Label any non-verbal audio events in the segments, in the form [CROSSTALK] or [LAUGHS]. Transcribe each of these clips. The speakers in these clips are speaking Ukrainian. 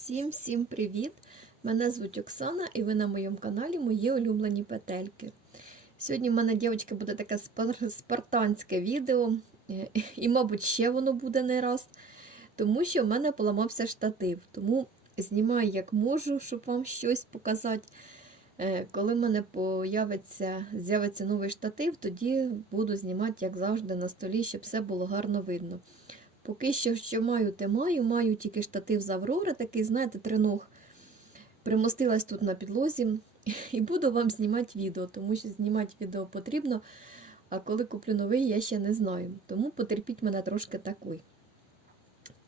Всім-всім привіт! Мене звуть Оксана і ви на моєму каналі Мої улюблені петельки. Сьогодні в мене, дівчатки, буде таке спартанське відео, е, і, мабуть, ще воно буде не раз, тому що в мене поламався штатив. Тому знімаю як можу, щоб вам щось показати. Е, Коли в мене з'явиться новий штатив, тоді буду знімати, як завжди, на столі, щоб все було гарно видно. Поки що, що маю, те маю. Маю тільки штатив з Аврори, такий, знаєте, триног. Примостилась тут на підлозі [LAUGHS] і буду вам знімати відео, тому що знімати відео потрібно. А коли куплю новий, я ще не знаю. Тому потерпіть мене трошки такий.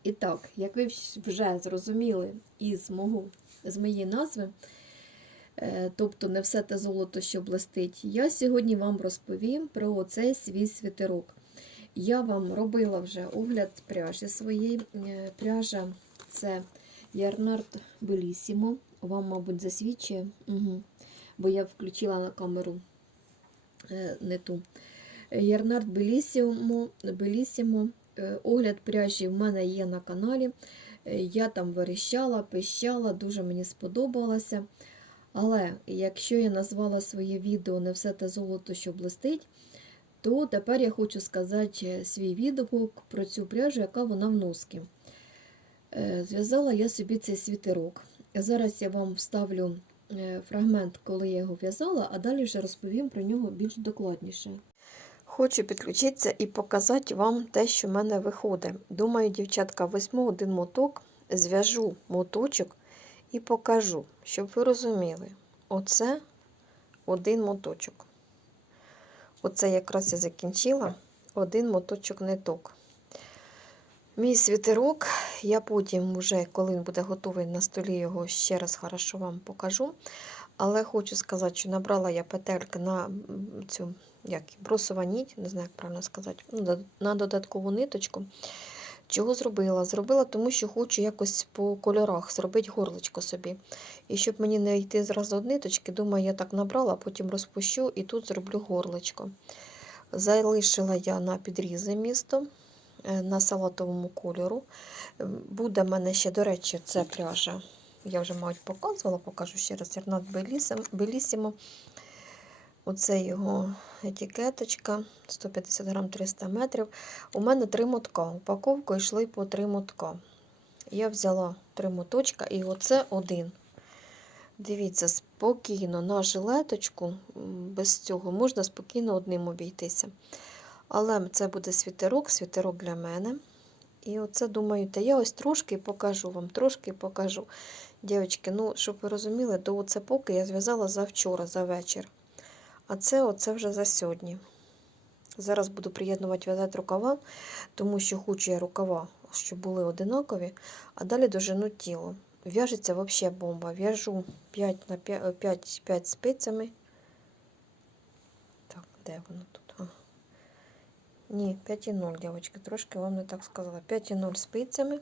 І так, як ви вже зрозуміли із, мого, з моєї назви, е, тобто не все те золото, що блистить, я сьогодні вам розповім про цей свій світерок. Я вам робила вже огляд пряжі своєї. Е, Пряжа це Ярнард Белісімо. Вам, мабуть, засвідчує, угу. бо я включила на камеру е, не ту. Ярнард Белісімо. Белісімо. Е, Огляд пряжі в мене є на каналі. Я там верещала, пищала, дуже мені сподобалося. Але якщо я назвала своє відео не все те золото, що блистить, то тепер я хочу сказати свій відгук про цю пряжу, яка вона в носки. Е, Зв'язала я собі цей світерок. Зараз я вам вставлю е, фрагмент, коли я його в'язала, а далі вже розповім про нього більш докладніше. Хочу підключитися і показати вам те, що в мене виходить. Думаю, дівчатка, візьму один моток, зв'яжу моточок і покажу, щоб ви розуміли, оце один моточок. Оце якраз я закінчила один моточок ниток. Мій світерок, я потім, вже, коли він буде готовий на столі, його ще раз хорошо вам покажу. Але хочу сказати, що набрала я петельки на цю як, брусова ніть, не знаю, як правильно сказати, ну, на додаткову ниточку. Чого зробила? Зробила, тому що хочу якось по кольорах зробити горличко собі. І щоб мені не йти зразу од ниточки, думаю, я так набрала, потім розпущу і тут зроблю горличко. Залишила я на підрізи місто на салатовому кольору. Буде в мене ще, до речі, це пряжа. Я вже, мабуть, показувала, покажу ще раз Ернат Белісімо. Оце його етикеточка, 150 грам 300 метрів. У мене три мотка. Упаковку йшли по три мотка. Я взяла три моточка і оце один. Дивіться, спокійно на жилеточку, без цього можна спокійно одним обійтися. Але це буде світерок, світерок для мене. І оце, думаю, та я ось трошки покажу вам, трошки покажу. Дівчатки, ну, щоб ви розуміли, то оце поки я зв'язала за вчора, за вечір. А це оце вже за сьогодні. Зараз буду приєднувати в'язати рукава, тому що хочу я рукава, щоб були одинакові, а далі дожену тіло. В'яжеться взагалі бомба. В'яжу 5 на 5, 5, 5 спицями. Так, де воно тут? А. Ні, 5,0, дівчатки, трошки вам не так сказала. 5,0 спицями.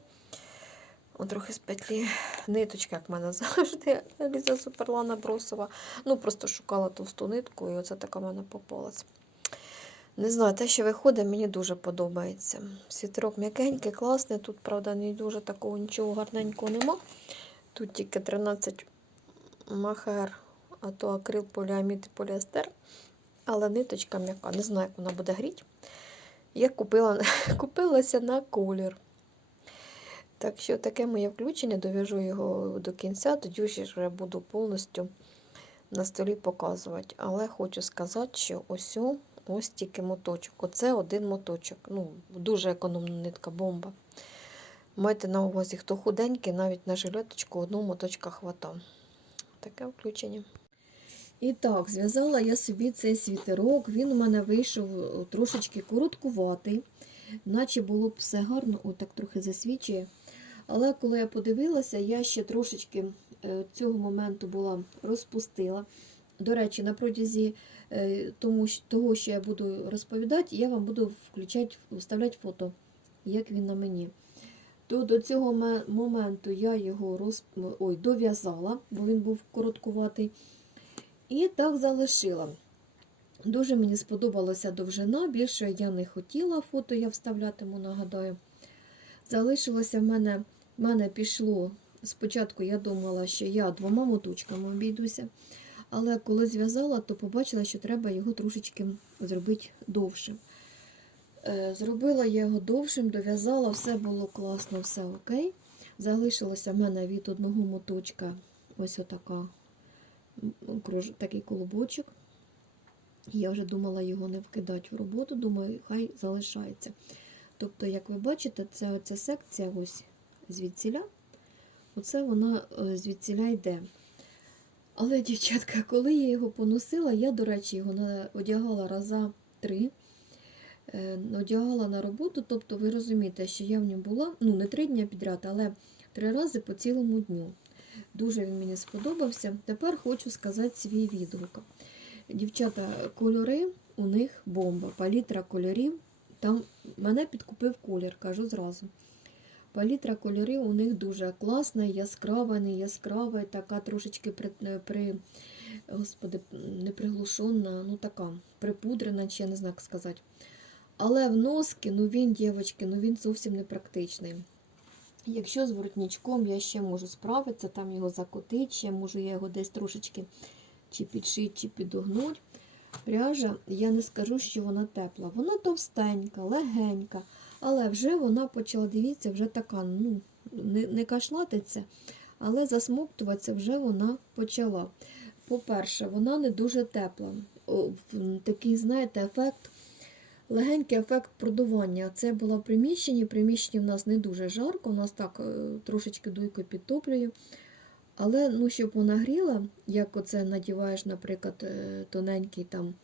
О, трохи петлі ниточка, як в мене [LAUGHS] завжди, Ліза Суперлана бросова. Ну, просто шукала товсту нитку, і оце така в мене попалась. Не знаю, те, що виходить, мені дуже подобається. Світерок м'якенький, класний. Тут, правда, не дуже такого нічого гарненького нема. Тут тільки 13 махер, а то акрил, поліамід і поліестер. Але ниточка м'яка. Не знаю, як вона буде гріти. Я купила, [LAUGHS] купилася на колір. Так що таке моє включення, дов'яжу його до кінця, тоді вже буду повністю на столі показувати. Але хочу сказати, що ось ось тільки моточок. Оце один моточок. Ну, Дуже економна нитка, бомба. Майте на увазі, хто худенький, навіть на жилеточку одного моточка хвата. Таке включення. І так, зв'язала я собі цей світерок. Він у мене вийшов трошечки короткуватий, наче було б все гарно, отак трохи засвічує. Але коли я подивилася, я ще трошечки цього моменту була розпустила. До речі, на протязі тому, того, що я буду розповідати, я вам буду включати, вставляти фото, як він на мені. То до цього моменту я його роз... Ой, дов'язала, бо він був короткуватий. І так залишила. Дуже мені сподобалася довжина, більше я не хотіла фото, я вставлятиму, нагадаю. Залишилося в мене, в мене пішло спочатку я думала, що я двома моточками обійдуся, але коли зв'язала, то побачила, що треба його трошечки зробити довшим. Е, Зробила я його довшим, дов'язала, все було класно, все окей. Залишилося в мене від одного моточка ось отака, такий колобочок. Я вже думала його не вкидати в роботу, думаю, хай залишається. Тобто, як ви бачите, це оця секція ось звідсіля. Оце вона е, звідсіля йде. Але, дівчатка, коли я його поносила, я, до речі, його одягала раза три. Е, Одягала на роботу, тобто ви розумієте, що я в ньому була ну не три дні підряд, але три рази по цілому дню. Дуже він мені сподобався. Тепер хочу сказати свій відгук. Дівчата, кольори у них бомба. Палітра кольорів. Там мене підкупив колір, кажу зразу. Палітра кольорів у них дуже класна, яскрава, не яскрава, така трошечки при, е, при господи, не приглушена, ну така припудрена, чи я не знаю, як сказати. Але в носки, ну він, дівчатки, ну він зовсім не практичний. Якщо з воротничком я ще можу справитися, там його закотити, ще можу я його десь трошечки чи підшити, чи підогнути. Пряжа, я не скажу, що вона тепла. Вона товстенька, легенька, але вже вона почала, дивіться, вже така, ну, не, не кашлатиться, але засмоктуватися вже вона почала. По-перше, вона не дуже тепла. Такий, знаєте, ефект, легенький ефект продування. Це було в приміщенні. Приміщення в нас не дуже жарко, у нас так е, трошечки дуйко підтоплює. Але ну, щоб вона гріла, як оце надіваєш, наприклад, е, тоненький там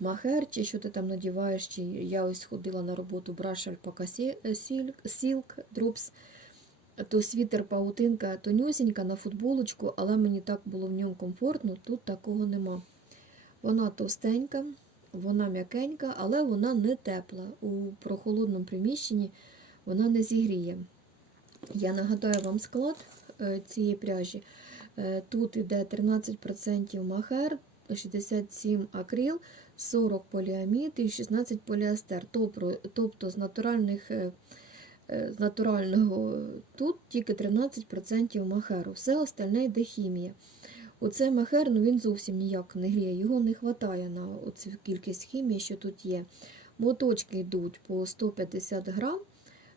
махер, чи що ти там надіваєш, чи я ось ходила на роботу брашель пока сілк, дропс, то світер паутинка тонюсінька на футболочку, але мені так було в ньому комфортно, тут такого нема. Вона товстенька, вона м'якенька, але вона не тепла. У прохолодному приміщенні вона не зігріє. Я нагадаю вам склад е, цієї пряжі. Е, Тут іде 13% махер, 67 акрил, 40 поліамід і 16 поліестер. Тобто, з натуральних е, е, з натурального тут тільки 13% махеру. Все остальне йде хімія. Оцей махер ну він зовсім ніяк не гріє, його не вистачає на оцю кількість хімії, що тут є. Моточки йдуть по 150 грам.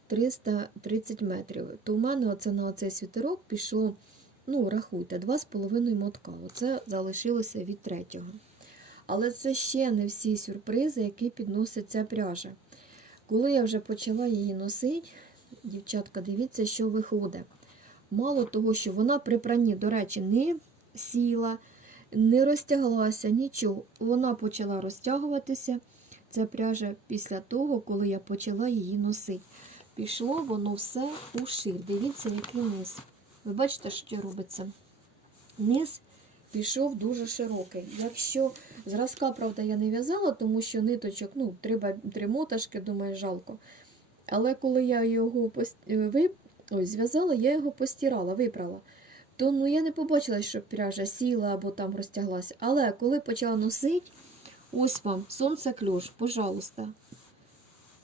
330 метрів. То в мене оце на оцей світерок пішло, ну, рахуйте, 2,5 мотка. Оце залишилося від третього. Але це ще не всі сюрпризи, які підносить ця пряжа. Коли я вже почала її носити, дівчатка, дивіться, що виходить. Мало того, що вона при пранні, до речі, не сіла, не розтяглася, нічого. Вона почала розтягуватися. Ця пряжа після того, коли я почала її носити пішло воно все у шир. Дивіться, який низ. Ви бачите, що робиться? Низ пішов дуже широкий. Якщо зразка, правда, я не в'язала, тому що ниточок, ну, треба три моташки, думаю, жалко. Але коли я його пос- е, ви... Ой, зв'язала, я його постирала, випрала. То ну, я не побачила, що пряжа сіла або там розтяглася. Але коли почала носити, ось вам сонце кльош, пожалуйста.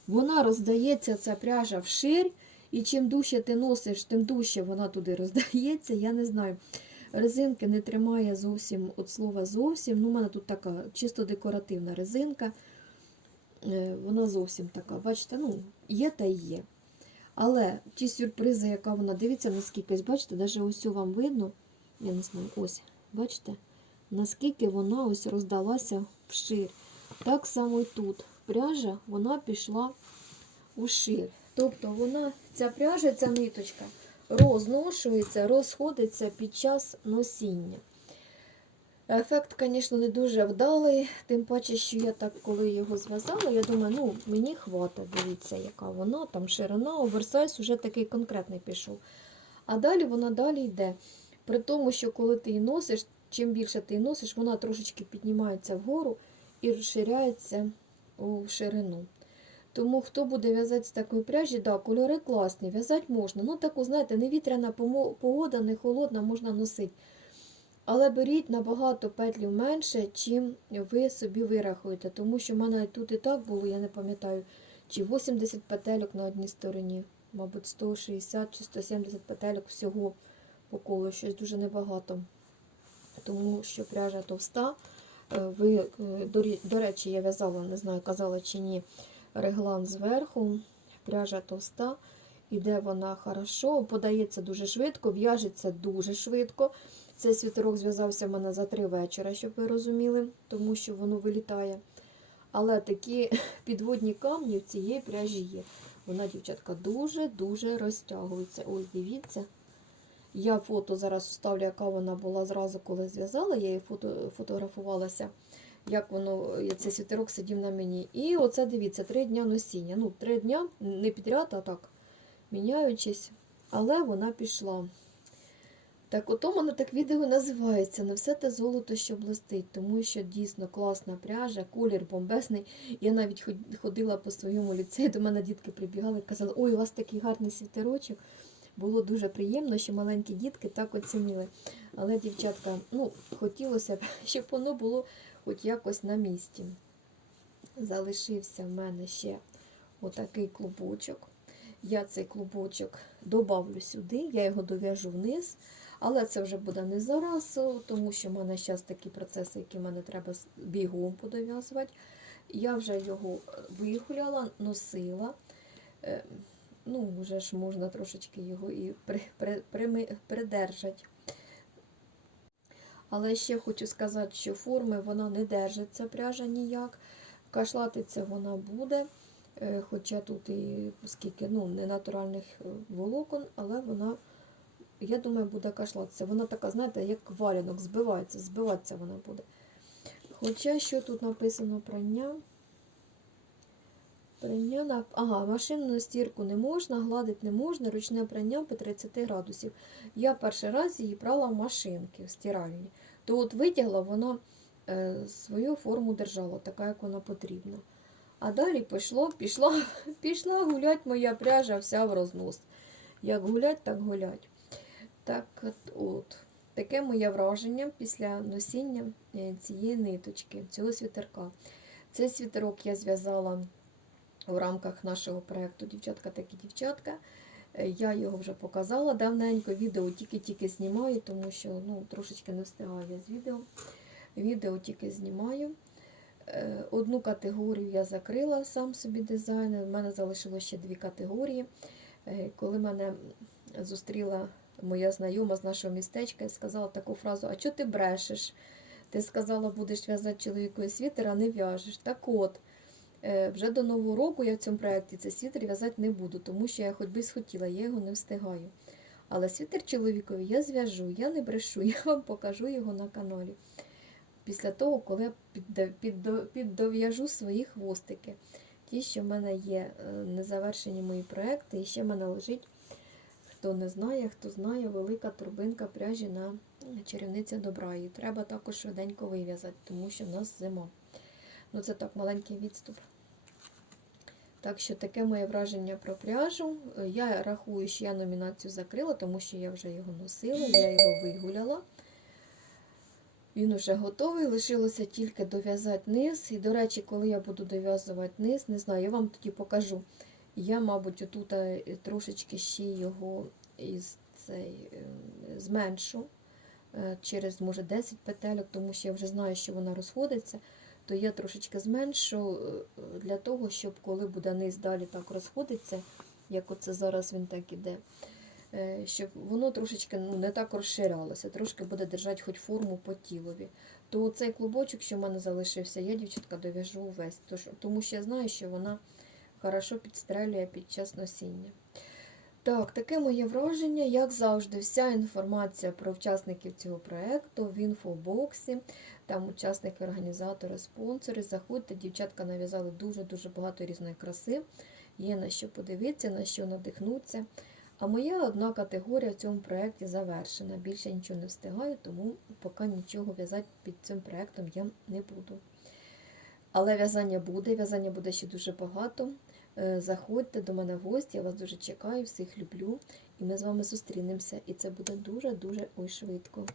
Вона роздається, ця пряжа вширь, і чим дужче ти носиш, тим дужче вона туди роздається. Я не знаю. Резинки не тримає зовсім від слова зовсім. Ну, у мене тут така чисто декоративна резинка. Е, Вона зовсім така, бачите, ну, є та є. Але ті сюрпризи, яка вона дивіться, наскільки, бачите, навіть ось вам видно, я не знаю, ось, бачите, наскільки вона ось роздалася вширь. Так само і тут. Пряжа вона пішла у шир. Тобто вона, ця пряжа, ця ниточка розношується, розходиться під час носіння. Ефект, звісно, не дуже вдалий, тим паче, що я так, коли його зв'язала, я думаю, ну, мені хватить, дивіться, яка вона, там ширина, оверсайз уже такий конкретний пішов. А далі вона далі йде. При тому, що коли ти її носиш, чим більше ти її носиш, вона трошечки піднімається вгору і розширяється у ширину. Тому хто буде в'язати з такої пряжі, да, кольори класні, в'язати можна. Ну, таку, знаєте, не вітряна погода, не холодна, можна носити. Але беріть набагато петлів менше, чим ви собі вирахуєте. Тому що в мене тут і так було, я не пам'ятаю, чи 80 петельок на одній стороні, мабуть, 160 чи 170 петельок всього по колу щось дуже небагато, тому що пряжа товста. Е, Ви, е, до, речі, я в'язала, не знаю, казала чи ні, реглан зверху, пряжа товста, іде вона хорошо, подається дуже швидко, в'яжеться дуже швидко. Цей світерок зв'язався в мене за три вечора, щоб ви розуміли, тому що воно вилітає. Але такі [LAUGHS] підводні камні в цієї пряжі є. Вона, дівчатка, дуже-дуже розтягується. Ось, дивіться. Я фото зараз вставлю, яка вона була зразу, коли зв'язала. Я її фото, фотографувалася, як воно, цей світерок сидів на мені. І оце дивіться, три дня носіння. Ну, три дня, не підряд, а так, міняючись. Але вона пішла. Так, ото мене так відео називається Не все те золото, що блистить, тому що дійсно класна пряжа, колір бомбесний. Я навіть ходила по своєму ліцею, до мене дітки прибігали, казали, ой, у вас такий гарний світерочок. Було дуже приємно, що маленькі дітки так оцінили. Але, дівчатка, ну, хотілося б, щоб воно було хоч якось на місці. Залишився в мене ще отакий клубочок. Я цей клубочок добавлю сюди, я його дов'яжу вниз. Але це вже буде не зараз, тому що в мене зараз такі процеси, які в мене треба бігом подов'язувати. Я вже його е, вигуляла, носила. Е, Ну, вже ж можна трошечки його і при, при, прими- придержати. Але ще хочу сказати, що форми вона не держиться пряжа ніяк. Кашлатиться вона буде. Е, Хоча тут і скільки ну, не натуральних е, волокон, але вона, я думаю, буде кашлатися. Вона така, знаєте, як валянок, збивається, збиватися вона буде. Хоча що тут написано прання. Прання на... Ага, машинну стірку не можна, гладити не можна, ручне прання по 30 градусів. Я перший раз її брала в машинки, в стиральні. То от витягла, вона е, свою форму держала, така, як вона потрібна. А далі пішло, пішла, [LAUGHS] пішла гулять моя пряжа вся в рознос. Як гулять, так гулять. Так от. Таке моє враження після носіння е, цієї ниточки, цього світерка. Цей світерок я зв'язала в рамках нашого проєкту Дівчатка такі дівчатка. Е, Я його вже показала давненько. Відео тільки-тільки знімаю, тому що ну, трошечки не встигаю я з відео. Відео тільки знімаю. Е, Одну категорію я закрила сам собі дизайн. У мене залишилося ще дві категорії. Е, Коли мене зустріла моя знайома з нашого містечка і сказала таку фразу: А чого ти брешеш? Ти сказала, будеш в'язати чоловіковий світер, а не в'яжеш. Так от, вже до нового року я в цьому проєкті цей світер в'язати не буду, тому що я хоч би схотіла, я його не встигаю. Але світер чоловікові я зв'яжу, я не брешу, [LAUGHS] я вам покажу його на каналі. Після того, коли я піддов'яжу свої хвостики. Ті, що в мене є е, незавершені мої проекти, і ще в мене лежить, хто не знає, хто знає, велика турбинка пряжі на чарівниця добра. Її треба також швиденько вив'язати, тому що в нас зима. Ну, це так маленький відступ. Так що таке моє враження про пряжу. Я рахую, що я номінацію закрила, тому що я вже його носила, я його вигуляла. Він уже готовий, лишилося тільки дов'язати низ. І, до речі, коли я буду дов'язувати низ, не знаю, я вам тоді покажу. Я, мабуть, отут е, трошечки ще його із цей, е, зменшу е, через, може, 10 петельок, тому що я вже знаю, що вона розходиться, то я трошечки зменшу е, для того, щоб коли буде низ далі так розходиться, як оце зараз він так іде, е, щоб воно трошечки ну, не так розширялося, трошки буде держати хоч форму по тілові. То цей клубочок, що в мене залишився, я, дівчатка, дов'яжу увесь, тому що я знаю, що вона хорошо підстрелює під час носіння. Так, таке моє враження, як завжди, вся інформація про учасників цього проєкту в інфобоксі. Там учасники, організатори, спонсори. Заходьте, дівчатка нав'язали дуже-дуже багато різної краси. Є на що подивитися, на що надихнутися. А моя одна категорія в цьому проєкті завершена. Більше нічого не встигаю, тому поки нічого в'язати під цим проєктом я не буду. Але в'язання буде, в'язання буде ще дуже багато. Е, Заходьте до мене в гості, я вас дуже чекаю, всіх люблю. І ми з вами зустрінемося. І це буде дуже-дуже ой швидко.